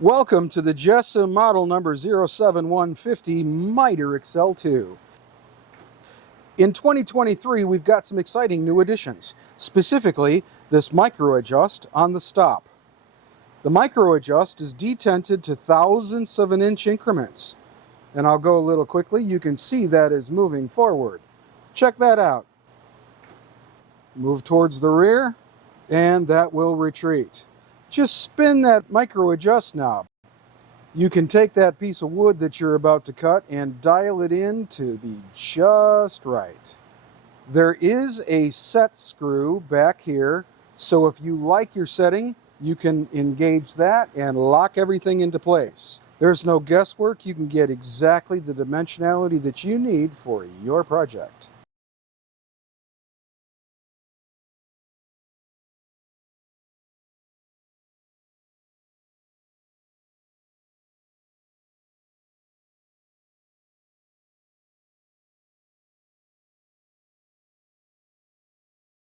Welcome to the JessEm model number 07150 Mite-R-Excel II. In 2023, we've got some exciting new additions, specifically this micro-adjust on the stop. The micro-adjust is detented to thousandths of an inch increments. And I'll go a little quickly. You can see that is moving forward. Check that out. Move towards the rear, and that will retreat. Just spin that micro-adjust knob. You can take that piece of wood that you're about to cut and dial it in to be just right. There is a set screw back here, so if you like your setting, you can engage that and lock everything into place. There's no guesswork. You can get exactly the dimensionality that you need for your project.